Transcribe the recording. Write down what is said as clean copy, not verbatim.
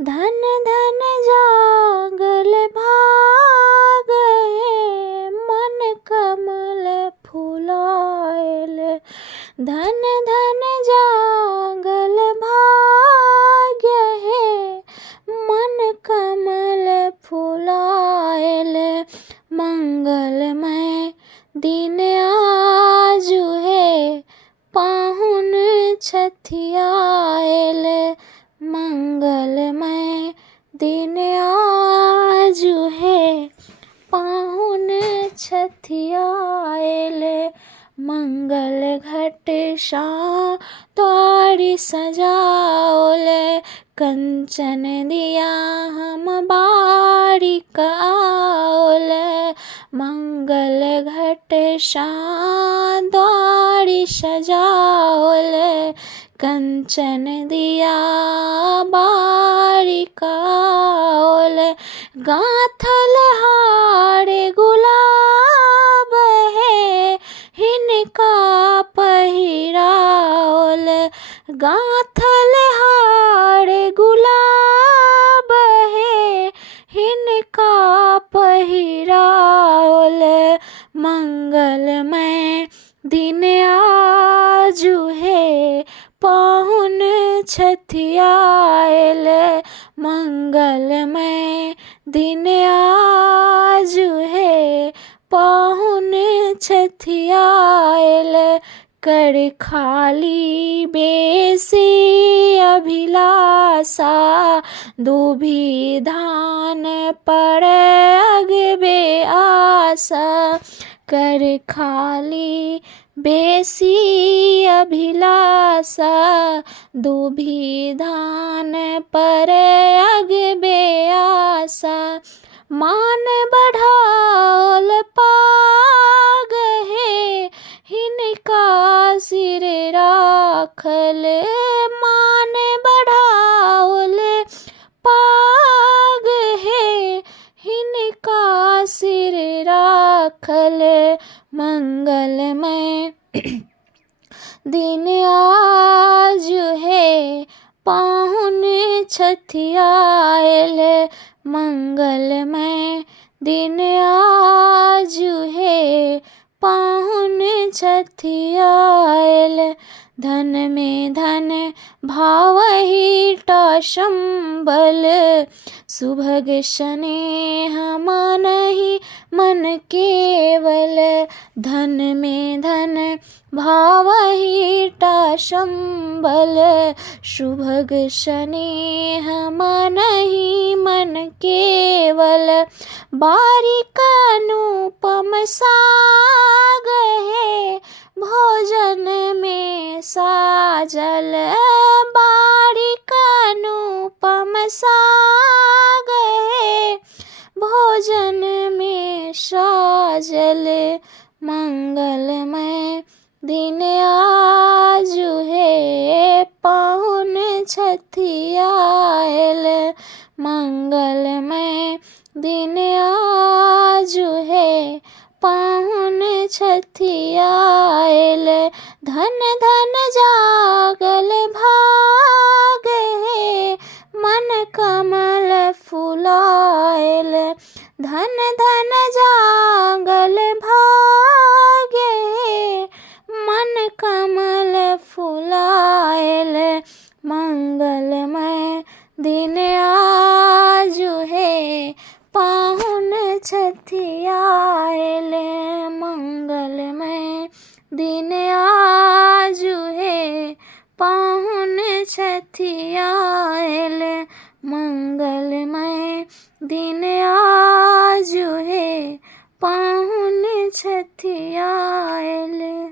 धन धन जागल भाग हे, मन कमल फुलायल। धन धन जागल भाग्य हे, मन कमल फुलायल। मंगलमय दिन आजु हे, पाहुन छठियायल। मंगलमय दिन आजु हे, पाहुन छठियायल। मंगल घट द्वारि सजाओल, कंचन दिया हम बारी आओल। मंगल घट द्वारि सजाओल, कंचन दिया बारी आओल। गाथल हार गुलाब हे, हिनका पहिराओल। गाथल हार गुलाब हे, हिनका पहिराओल। मंगलमय दिन आजु हे, पाहुन छठियायल। मंगलमय दिन आजु हे, पाहुन छठियायल। कर खाली बेसी अभिलाषा, दुभी धान पर अगबे आशा। कर खाली बेसी अभिलाषा, दुभी धान पर अगबे आशा। मान बढ़ाओल पाग हे, हिनका सिर राखल। मान बढ़ाओल पाग हे, हिनका सिर राखल। मंगलमय दिन आजु हे, पाहुन छठियायल। मंगलमय दिन आजु हे, पाहुन छठियायल। धन में धन भावहि संबल, सुभग स्नेह मानहि मन केवल। धन में धन भावहि संबल, सुभग स्नेह मानहि मन केवल। बारिक अनुपम साग हे, भोजन में साजल। बारिक अनुपम साग हे, भोजन में साजल। मंगलमय दिन आजु हे, पाहुन छठियायल। मंगलमय दिन आजु हे, पाहुन छठियायल। धन धन जागल भाग हे, मन कमल फुलायल। धन धन जागल भाग्य हे, मन कमल फुलायल। मंगलमय दिन आजु हे, पाहुन छठियायल। मंगलमय दिन आजु हे, पाहुन छठियायल। मंगलमय दिन आजु हे, पाहुन छठियायल।